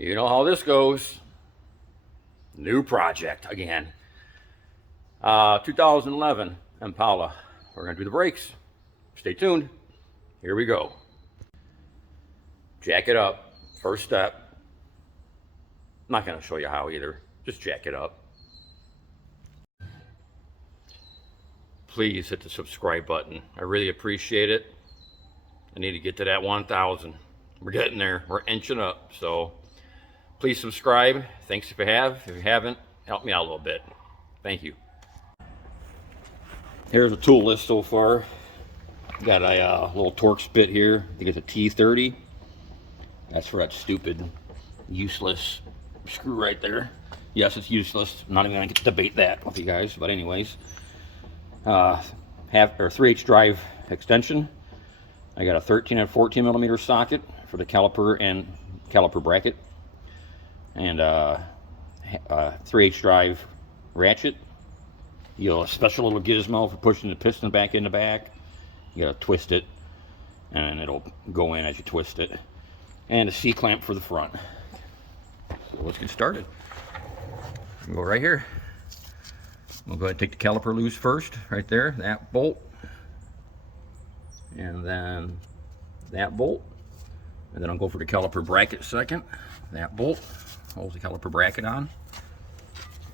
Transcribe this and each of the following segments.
You know how this goes. New project again. 2011 Impala. We're going to do the brakes. Stay tuned. Here we go. Jack it up. First step. I'm not going to show you how either. Just jack it up. Please hit the subscribe button. I really appreciate it. I need to get to that 1,000. We're getting there. We're inching up. So please subscribe. Thanks if you have. If you haven't, help me out a little bit. Thank you. Here's a tool list so far. Got a little torque spit here. I think it's a T30. That's for that stupid, useless screw right there. Yes, it's useless. I'm not even going to debate that with you guys. But anyways, 3/8 drive extension. I got a 13 and 14 millimeter socket for the caliper and caliper bracket, and 3/8 drive ratchet. A special little gizmo for pushing the piston back in the back. You gotta twist it, and it'll go in as you twist it. And a C-clamp for the front. So let's get started. We'll go right here. We'll go ahead and take the caliper loose first, right there, that bolt. And then that bolt. And then I'll go for the caliper bracket second. That bolt holds the caliper bracket on.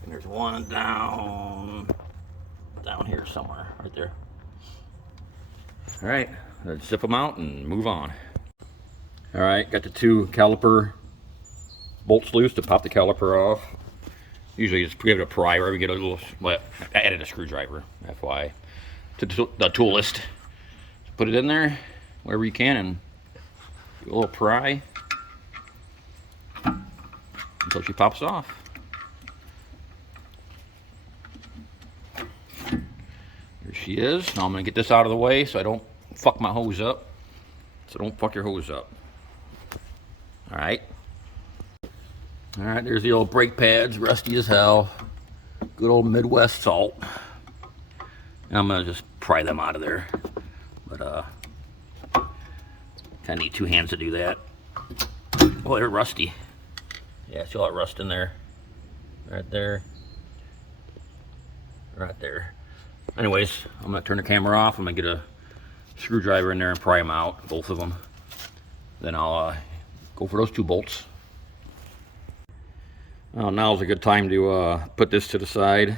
And there's one down here somewhere, right there. All right, let's zip them out and move on. All right, got the two caliper bolts loose to pop the caliper off. Usually just give it a pry where we get a little, well, I added a screwdriver, FYI, to the tool list. Put it in there wherever you can and give it a little pry until she pops off. Here she is. Now I'm going to get this out of the way so I don't fuck my hose up. So don't fuck your hose up. Alright. Alright, there's the old brake pads, rusty as hell. Good old Midwest salt. And I'm going to just pry them out of there. But, kind of need two hands to do that. Oh, they're rusty. Yeah, see all that rust in there? Right there. Right there. Anyways, I'm going to turn the camera off. I'm going to get a screwdriver in there and pry them out, both of them. Then I'll go for those two bolts. Now's a good time to put this to the side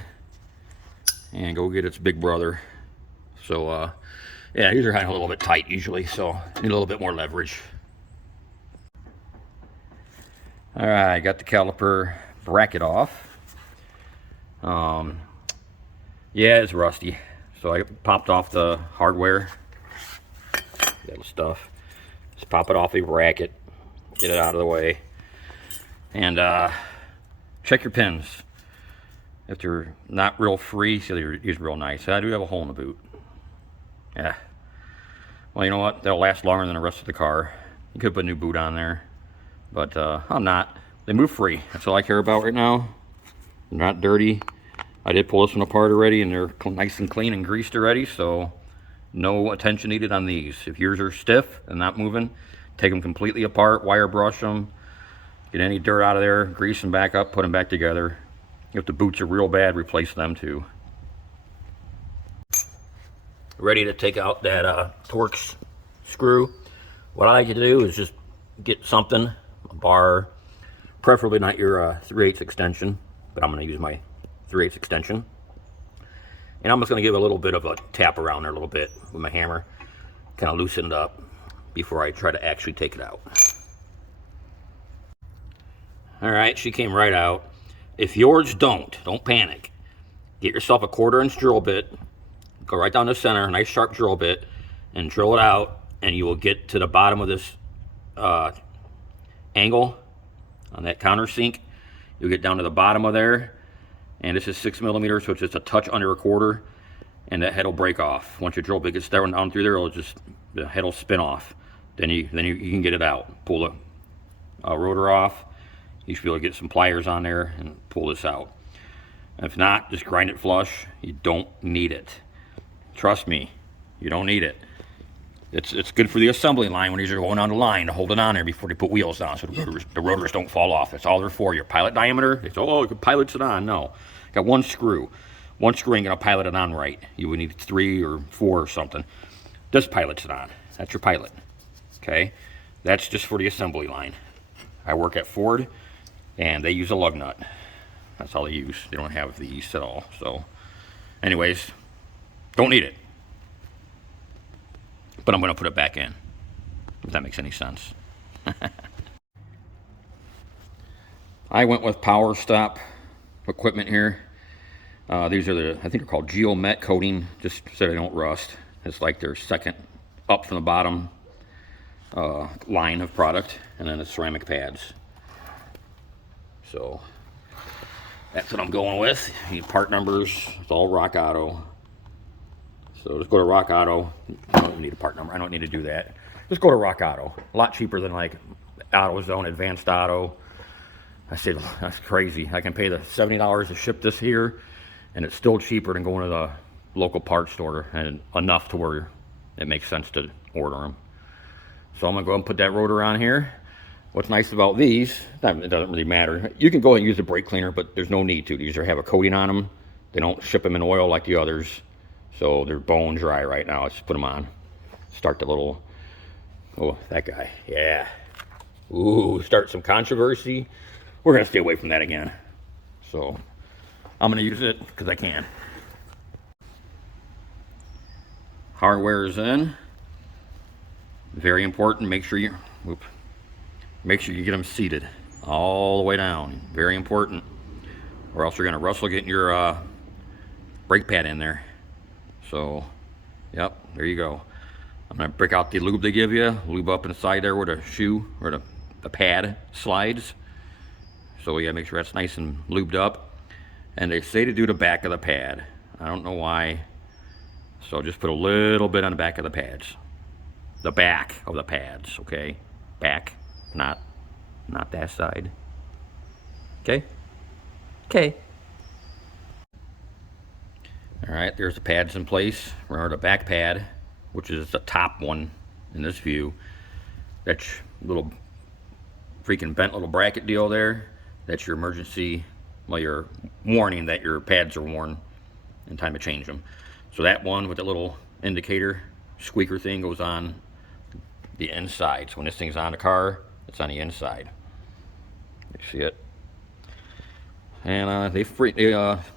and go get its big brother. So, yeah, these are kind of a little bit tight usually, so need a little bit more leverage. All right, I got the caliper bracket off. Yeah, it's rusty, so I popped off the hardware, that stuff. Just pop it off the bracket, get it out of the way, and check your pins. If they're not real free, so they're real nice. I do have a hole in the boot. Yeah. Well, you know what? They'll last longer than the rest of the car. You could put a new boot on there, but I'm not. They move free. That's all I care about right now. They're not dirty. I did pull this one apart already, and they're nice and clean and greased already, so no attention needed on these. If yours are stiff and not moving, take them completely apart, wire brush them, get any dirt out of there, grease them back up, put them back together. If the boots are real bad, replace them too. Ready to take out that Torx screw. What I like to do is just get something, a bar, preferably not your 3/8 extension, but I'm going to use my 3/8 extension. And I'm just going to give a little bit of a tap around there a little bit with my hammer, kind of loosen it up before I try to actually take it out. All right, she came right out. If yours don't panic. Get yourself a 1/4 inch drill bit, go right down the center, a nice sharp drill bit, and drill it out, and you will get to the bottom of this angle on that countersink. You'll get down to the bottom of there, and this is 6 millimeters, so it's just a touch under a 1/4, and that head will break off. Once your drill bit gets down through there, the head will spin off. Then you can get it out. Pull the rotor off. You should be able to get some pliers on there and pull this out. If not, just grind it flush. You don't need it. Trust me, you don't need it. It's good for the assembly line when these are going on the line to hold it on there before they put wheels on, so the rotors don't fall off. That's all they're for. Your pilot diameter, it's, oh, it pilots it on. No, got one screw. One screw ain't gonna pilot it on right. You would need 3 or 4 or something. This pilots it on. That's your pilot. Okay, that's just for the assembly line. I work at Ford, and they use a lug nut. That's all they use. They don't have these at all. So, anyways, don't need it. But I'm going to put it back in, if that makes any sense. I went with Power Stop equipment here. These are the, I think they're called Geomet coating, just so they don't rust. It's like their second up from the bottom line of product, and then the ceramic pads. So that's what I'm going with. You need part numbers. It's all Rock Auto. So just go to Rock Auto. I don't need a part number. I don't need to do that. Just go to Rock Auto. A lot cheaper than like AutoZone, Advanced Auto. I said, that's crazy. I can pay the $70 to ship this here, and it's still cheaper than going to the local parts store, and enough to where it makes sense to order them. So I'm gonna go ahead and put that rotor on here. What's nice about these, it doesn't really matter. You can go ahead and use a brake cleaner, but there's no need to. These have a coating on them. They don't ship them in oil like the others. So they're bone dry right now. Let's put them on. Start the little, oh, that guy, yeah. Ooh, start some controversy. We're gonna stay away from that again. So I'm gonna use it because I can. Hardware is in. Very important, make sure you get them seated all the way down. Very important, or else you're gonna rustle getting your brake pad in there. So, yep, there you go. I'm gonna break out the lube they give you, lube up inside there where the shoe or the pad slides. So yeah, make sure that's nice and lubed up. And they say to do the back of the pad. I don't know why. So just put a little bit on the back of the pads. The back of the pads, okay? Back, not that side. Okay? Okay. All right, there's the pads in place. Remember the back pad, which is the top one in this view. That's little freaking bent little bracket deal there. That's your emergency, well, your warning that your pads are worn in time to change them. So that one with the little indicator squeaker thing goes on the inside. So when this thing's on the car, it's on the inside. You see it? And they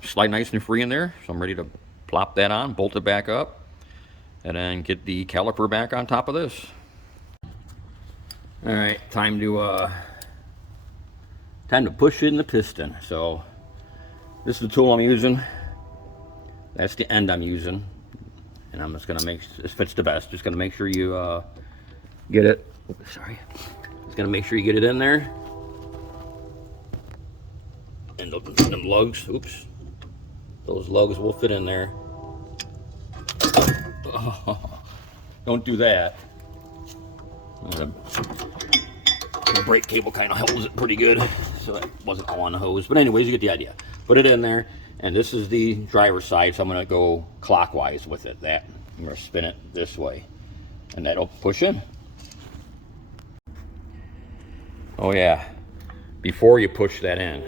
slide nice and free in there. So I'm ready to plop that on, bolt it back up, and then get the caliper back on top of this. All right, time to push in the piston. So this is the tool I'm using. That's the end I'm using, and I'm just gonna make this fits the best. Just gonna make sure you get it. Oops, sorry. Just gonna make sure you get it in there. And them lugs, oops, those lugs will fit in there. Oh, don't do that. The brake cable kind of holds it pretty good, so that wasn't all on the hose. But anyways, you get the idea. Put it in there, and this is the driver's side, so I'm gonna go clockwise with it. I'm gonna spin it this way, and that'll push in. Oh yeah, before you push that in,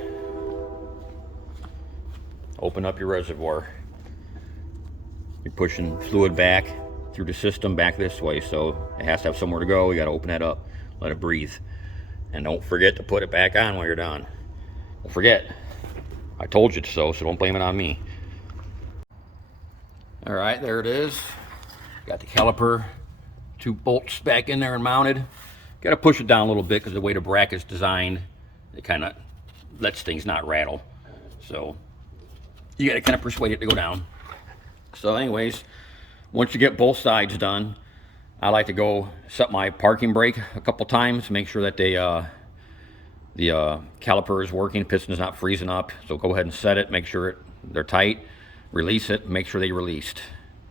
open up your reservoir. You're pushing fluid back through the system back this way, so it has to have somewhere to go. You got to open that up, let it breathe, and don't forget to put it back on when you're done. Don't forget, I told you so don't blame it on me. All right, there it is. Got the caliper, 2 bolts back in there and mounted. Got to push it down a little bit because the way the bracket's designed, it kind of lets things not rattle. So you got to kind of persuade it to go down. So anyways, once you get both sides done, I like to go set my parking brake a couple times, make sure that the caliper is working, piston's not freezing up. So go ahead and set it, make sure they're tight, release it, make sure they released.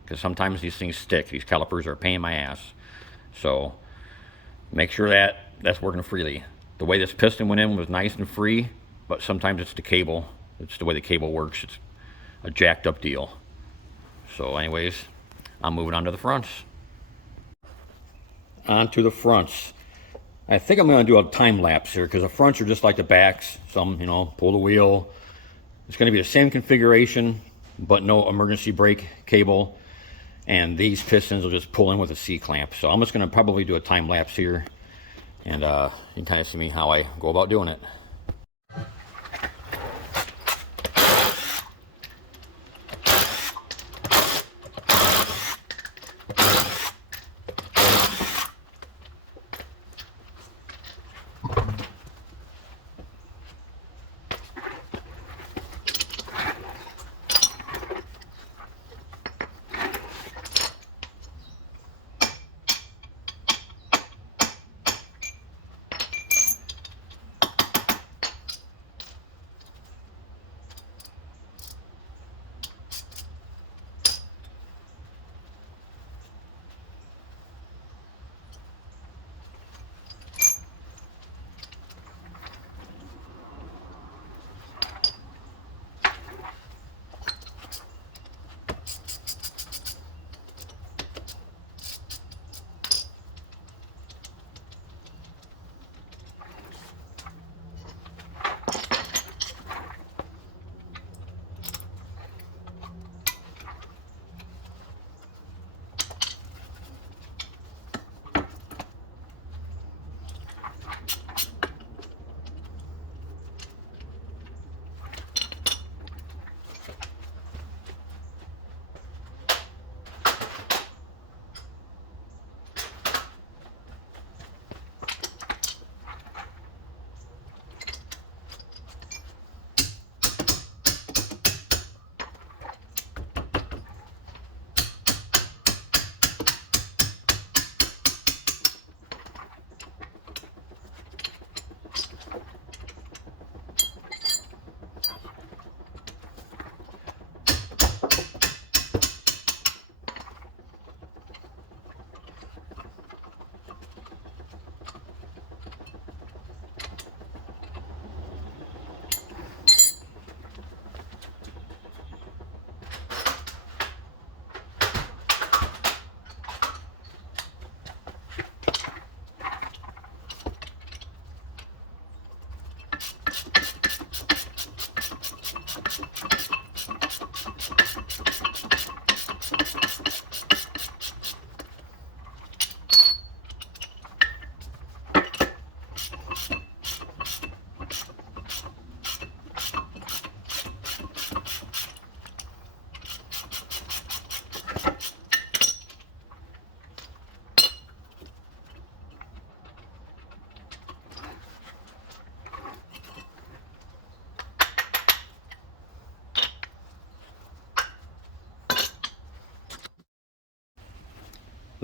Because sometimes these things stick. These calipers are a pain in my ass. So make sure that's working freely. The way this piston went in was nice and free, but sometimes it's the cable. It's the way the cable works. It's a jacked up deal. So anyways, I'm moving on to the fronts. onto the fronts. I think I'm going to do a time lapse here because the fronts are just like the backs. Some, you know, pull the wheel. It's going to be the same configuration, but no emergency brake cable. And these pistons will just pull in with a C-clamp. So I'm just going to probably do a time lapse here. And you can kind of see me how I go about doing it.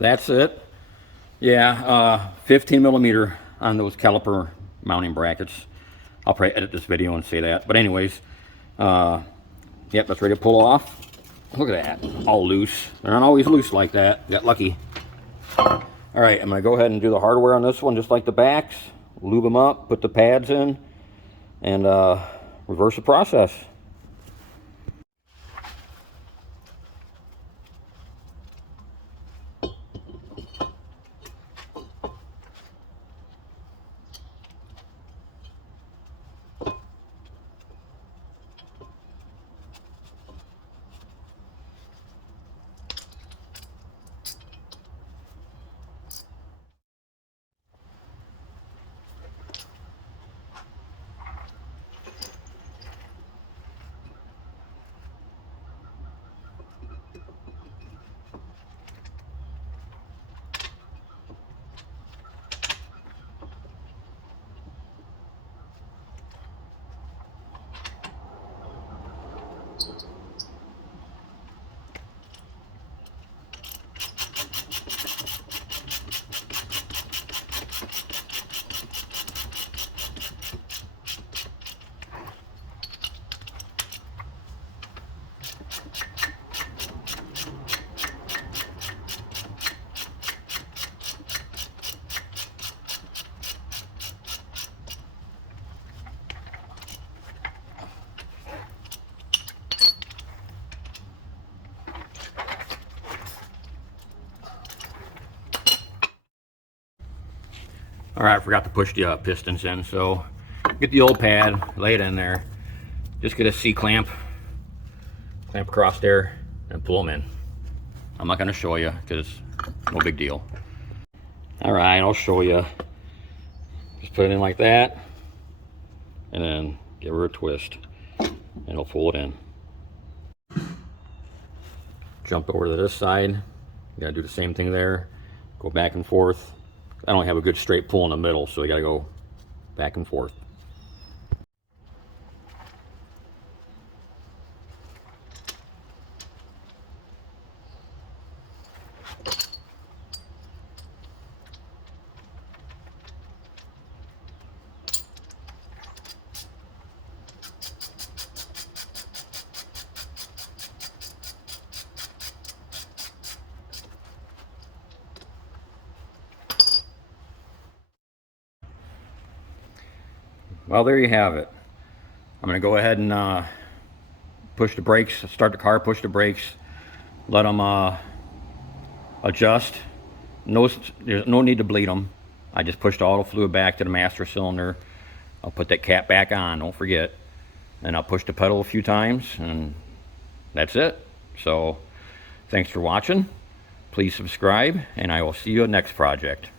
That's it. Yeah, 15 millimeter on those caliper mounting brackets. I'll probably edit this video and say that. But anyways, yep, that's ready to pull off. Look at that, all loose. They're not always loose like that. Got lucky. All right, I'm gonna go ahead and do the hardware on this one just like the backs. Lube them up, put the pads in, and reverse the process. All right, I forgot to push the pistons in, so get the old pad, lay it in there, just get a C-clamp, clamp across there, and pull them in. I'm not going to show you because no big deal. All right, I'll show you. Just put it in like that, and then give her a twist, and it'll pull it in. Jump over to this side. You gotta do the same thing there. Go back and forth. I don't have a good straight pull in the middle, so you gotta go back and forth. Well, there you have it. I'm going to go ahead and push the brakes, start the car, push the brakes, let them adjust. There's no need to bleed them. I just pushed all the fluid back to the master cylinder. I'll put that cap back on, don't forget. And I'll push the pedal a few times, and that's it. So, thanks for watching. Please subscribe, and I will see you at next project.